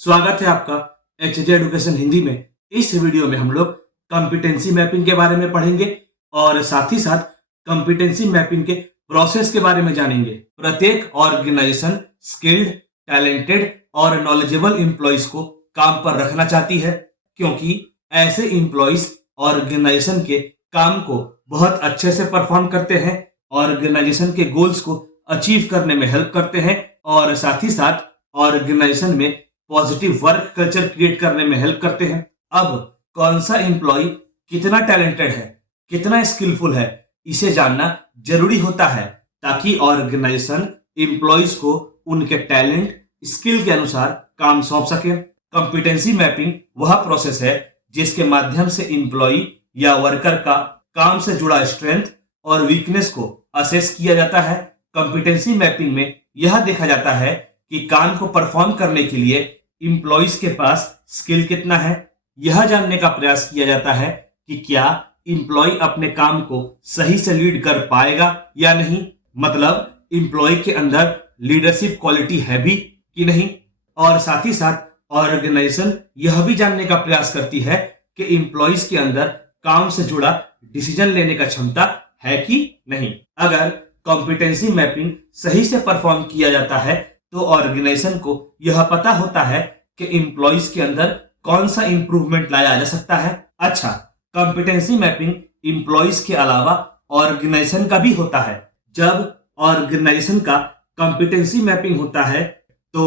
स्वागत है आपका एचजे एडुकेशन हिंदी में। इस वीडियो में हम लोग कॉम्पिटेंसी मैपिंग के बारे में पढ़ेंगे और साथ ही साथ कॉम्पिटेंसी मैपिंग के प्रोसेस के बारे में जानेंगे। प्रत्येक ऑर्गेनाइजेशन स्किल्ड, टैलेंटेड और नॉलेजेबल एम्प्लॉइज को काम पर रखना चाहती है, क्योंकि ऐसे एम्प्लॉइज ऑर्गेनाइजेशन के काम को बहुत अच्छे से परफॉर्म करते हैं, ऑर्गेनाइजेशन के गोल्स को अचीव करने में हेल्प करते हैं और साथ ही साथ ऑर्गेनाइजेशन में पॉजिटिव वर्क कल्चर क्रिएट करने में हेल्प करते हैं। अब कौन सा एम्प्लॉय कितना टैलेंटेड है, कितना स्किलफुल है, इसे जानना जरूरी होता है ताकि ऑर्गेनाइजेशन एम्प्लॉयज को उनके टैलेंट, स्किल के अनुसार काम सौंप सके। कॉम्पिटेंसी मैपिंग वह प्रोसेस है जिसके माध्यम से एम्प्लॉय या वर्कर का काम से जुड़ा स्ट्रेंथ और वीकनेस को असेस किया जाता है। कॉम्पिटेंसी मैपिंग में यह देखा जाता है कि काम को परफॉर्म करने के लिए एम्प्लॉइज के पास स्किल कितना है। यह जानने का प्रयास किया जाता है कि क्या एम्प्लॉय अपने काम को सही से लीड कर पाएगा या नहीं, मतलब एम्प्लॉय के अंदर लीडरशिप क्वालिटी है भी कि नहीं। और साथ ही साथ ऑर्गेनाइजेशन यह भी जानने का प्रयास करती है कि एम्प्लॉइज के अंदर काम से जुड़ा डिसीजन लेने का क्षमता है कि नहीं। अगर कॉम्पिटेंसी मैपिंग सही से परफॉर्म किया जाता है तो ऑर्गेनाइजेशन को यह पता होता है कि एम्प्लॉइज के अंदर कौन सा इंप्रूवमेंट लाया जा सकता है। अच्छा, कॉम्पिटेंसी मैपिंग एम्प्लॉइज के अलावा ऑर्गेनाइजेशन का भी होता है। जब ऑर्गेनाइजेशन का कॉम्पिटेंसी मैपिंग होता है तो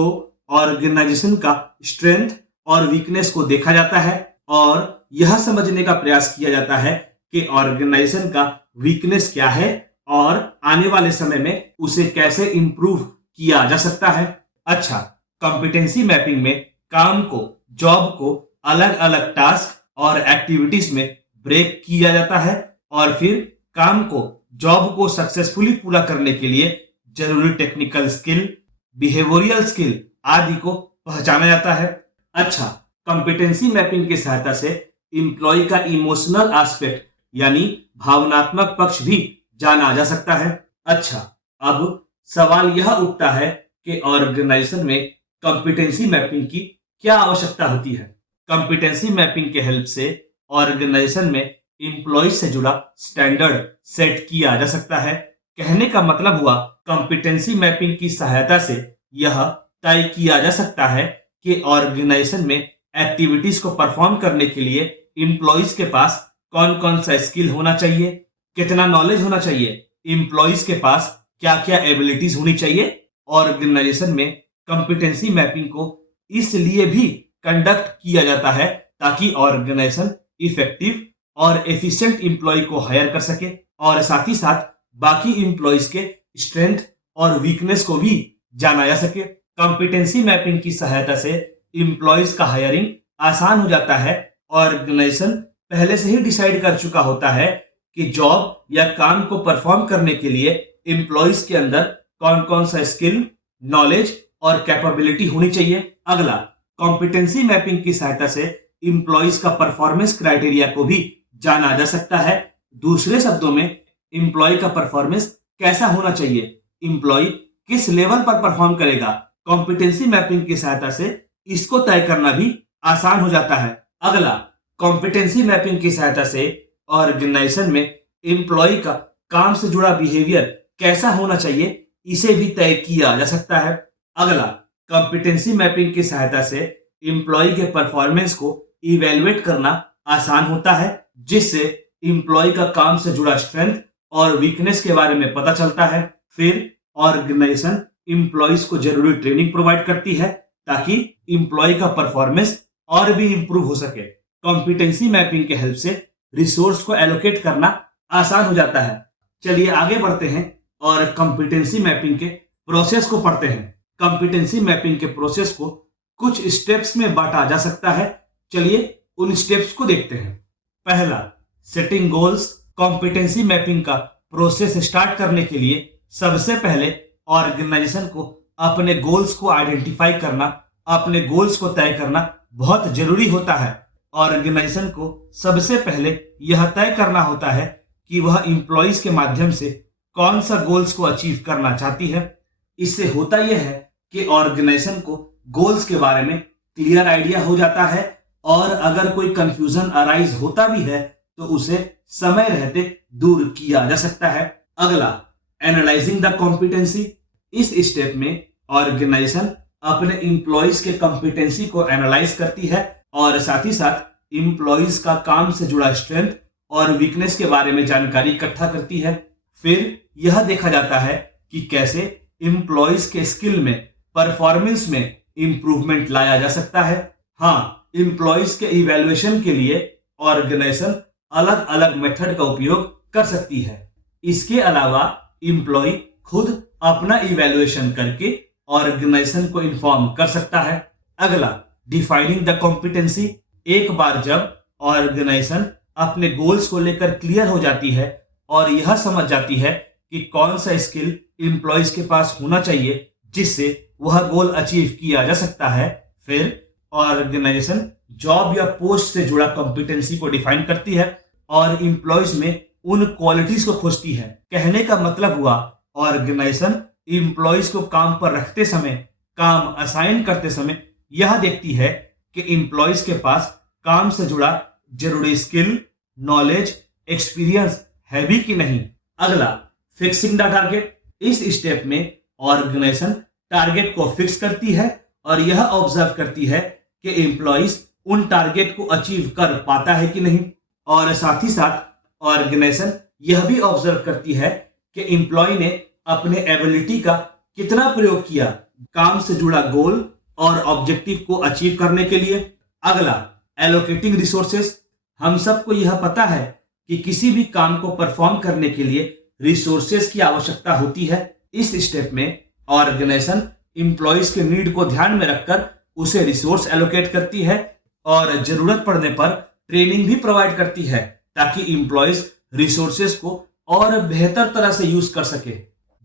ऑर्गेनाइजेशन का स्ट्रेंथ और वीकनेस को देखा जाता है और यह समझने का प्रयास किया जाता है कि ऑर्गेनाइजेशन का वीकनेस क्या है और आने वाले समय में उसे कैसे इंप्रूव किया जा सकता है। अच्छा, कॉम्पिटेंसी मैपिंग में काम को, जॉब को अलग अलग टास्क और एक्टिविटीज में ब्रेक किया जाता है और फिर काम को, जॉब को सक्सेसफुली पूरा करने के लिए जरूरी टेक्निकल स्किल, बिहेवियरल स्किल आदि को पहचाना जाता है। अच्छा, कॉम्पिटेंसी मैपिंग की सहायता से एम्प्लॉय का इमोशनल एस्पेक्ट यानी भावनात्मक पक्ष भी जाना जा सकता है। अच्छा, अब सवाल यह उठता है कि ऑर्गेनाइजेशन में कॉम्पिटेंसी मैपिंग की क्या आवश्यकता होती है। कॉम्पिटेंसी मैपिंग के हेल्प से ऑर्गेनाइजेशन में एम्प्लॉय से जुड़ा स्टैंडर्ड सेट किया जा सकता है। कहने का मतलब हुआ, कॉम्पिटेंसी मैपिंग की सहायता से यह तय किया जा सकता है कि ऑर्गेनाइजेशन में एक्टिविटीज को परफॉर्म करने के लिए एम्प्लॉयज के पास कौन कौन सा स्किल होना चाहिए, कितना नॉलेज होना चाहिए, एम्प्लॉयज के पास क्या क्या एबिलिटीज होनी चाहिए। ऑर्गेनाइजेशन में कॉम्पिटेंसी मैपिंग को इसलिए भी कंडक्ट किया जाता है ताकि ऑर्गेनाइजेशन इफेक्टिव और एफिशिएंट एम्प्लॉय को हायर कर सके और साथ ही साथ बाकी एम्प्लॉयज के स्ट्रेंथ और वीकनेस को भी जाना जा सके। कॉम्पिटेंसी मैपिंग की सहायता से एम्प्लॉयज का हायरिंग आसान हो जाता है। ऑर्गेनाइजेशन पहले से ही डिसाइड कर चुका होता है कि जॉब या काम को परफॉर्म करने के लिए एम्प्लॉयज के अंदर कौन कौन सा स्किल, नॉलेज और कैपेबिलिटी होनी चाहिए। अगला, कॉम्पिटेंसी मैपिंग की सहायता से एम्प्लॉयज का परफॉर्मेंस क्राइटेरिया को भी जाना जा सकता है। दूसरे शब्दों में, एम्प्लॉय का परफॉर्मेंस कैसा होना चाहिए, एम्प्लॉय किस लेवल पर परफॉर्म करेगा। कॉम्पिटेंसी मैपिंग की सहायता से इसको तय करना भी आसान हो जाता है। अगला, कॉम्पिटेंसी मैपिंग की सहायता से ऑर्गेनाइजेशन में एम्प्लॉय का काम से जुड़ा बिहेवियर कैसा होना चाहिए, इसे भी तय किया जा सकता है। अगला, कॉम्पिटेंसी मैपिंग की सहायता से एम्प्लॉय के परफॉर्मेंस को इवैल्यूएट करना आसान होता है, जिससे एम्प्लॉय का काम से जुड़ा स्ट्रेंथ और वीकनेस के बारे में पता चलता है। फिर ऑर्गेनाइजेशन एम्प्लॉयज को जरूरी ट्रेनिंग प्रोवाइड करती है ताकि एम्प्लॉय का परफॉर्मेंस और भी इंप्रूव हो सके। कॉम्पिटेंसी मैपिंग के हेल्प से रिसोर्स को एलोकेट करना आसान हो जाता है। चलिए आगे बढ़ते हैं और कॉम्पिटेंसी मैपिंग के प्रोसेस को पढ़ते हैं। कॉम्पिटेंसी मैपिंग के प्रोसेस को कुछ स्टेप्स में बांटा जा सकता है। चलिए उन स्टेप्स को देखते हैं। पहला, सेटिंग गोल्स। कॉम्पिटेंसी मैपिंग का प्रोसेस स्टार्ट करने के लिए सबसे पहले ऑर्गेनाइजेशन को अपने गोल्स को आइडेंटिफाई करना, अपने गोल्स को तय करना बहुत जरूरी होता है। ऑर्गेनाइजेशन को सबसे पहले यह तय करना होता है कि वह एम्प्लॉयज के माध्यम से कौन सा गोल्स को अचीव करना चाहती है। इससे होता यह है कि ऑर्गेनाइजेशन को गोल्स के बारे में क्लियर आइडिया हो जाता है और अगर कोई कंफ्यूजन अराइज होता भी है तो उसे समय रहते दूर किया जा सकता है। अगला, एनालाइजिंग द कॉम्पिटेंसी। इस स्टेप में ऑर्गेनाइजेशन अपने इंप्लॉइज के कॉम्पिटेंसी को एनालाइज करती है और साथ ही साथ इंप्लॉइज का काम से जुड़ा स्ट्रेंथ और वीकनेस के बारे में जानकारी इकट्ठा करती है। फिर यह देखा जाता है कि कैसे इंप्लॉइज के स्किल में, परफॉर्मेंस में इंप्रूवमेंट लाया जा सकता है। हाँ, इंप्लॉइज के इवैल्यूएशन के लिए ऑर्गेनाइजेशन अलग अलग मेथड का उपयोग कर सकती है। इसके अलावा इंप्लॉय खुद अपना इवैल्यूएशन करके ऑर्गेनाइजेशन को इन्फॉर्म कर सकता है। अगला, डिफाइनिंग द कॉम्पिटेंसी। एक बार जब ऑर्गेनाइजेशन अपने गोल्स को लेकर क्लियर हो जाती है और यह समझ जाती है कि कौन सा स्किल इंप्लॉइज के पास होना चाहिए जिससे वह गोल अचीव किया जा सकता है, फिर ऑर्गेनाइजेशन जॉब या पोस्ट से जुड़ा कॉम्पिटेंसी को डिफाइन करती है और इंप्लॉइज में उन क्वालिटीज को खोजती है। कहने का मतलब हुआ, ऑर्गेनाइजेशन इंप्लॉइज को काम पर रखते समय, काम असाइन करते समय यह देखती है कि इंप्लॉइज के पास काम से जुड़ा जरूरी स्किल, नॉलेज, एक्सपीरियंस है भी कि नहीं। अगला, फिक्सिंग द टारगेट। इस स्टेप में ऑर्गेनाइजेशन टारगेट को फिक्स करती है और यह ऑब्जर्व करती है कि एम्प्लॉइज उन टारगेट को अचीव कर पाता है कि नहीं, और साथ ही साथ ऑर्गेनाइजेशन यह भी ऑब्जर्व करती है कि एम्प्लॉय ने अपने एबिलिटी का कितना प्रयोग किया काम से जुड़ा गोल और ऑब्जेक्टिव को अचीव करने के लिए। अगला, एलोकेटिंग रिसोर्सेस। हम सबको यह पता है कि किसी भी काम को परफॉर्म करने के लिए रिसोर्सेस की आवश्यकता होती है। इस स्टेप में ऑर्गेनाइजेशन इंप्लॉइज के नीड को ध्यान में रखकर उसे रिसोर्स एलोकेट करती है और जरूरत पड़ने पर ट्रेनिंग भी प्रोवाइड करती है ताकि इंप्लॉइज रिसोर्सेस को और बेहतर तरह से यूज कर सके,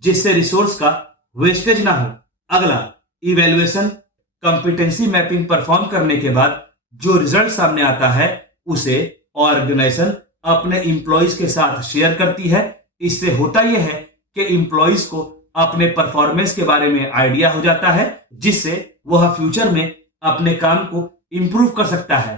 जिससे रिसोर्स का वेस्टेज ना हो। अगला, इवैल्यूएशन। कॉम्पिटेंसी मैपिंग परफॉर्म करने के बाद जो रिजल्ट सामने आता है उसे ऑर्गेनाइजेशन अपने इंप्लॉइज के साथ शेयर करती है। इससे होता यह है कि इंप्लॉइज को अपने परफॉर्मेंस के बारे में आइडिया हो जाता है जिससे वह फ्यूचर में अपने काम को इंप्रूव कर सकता है।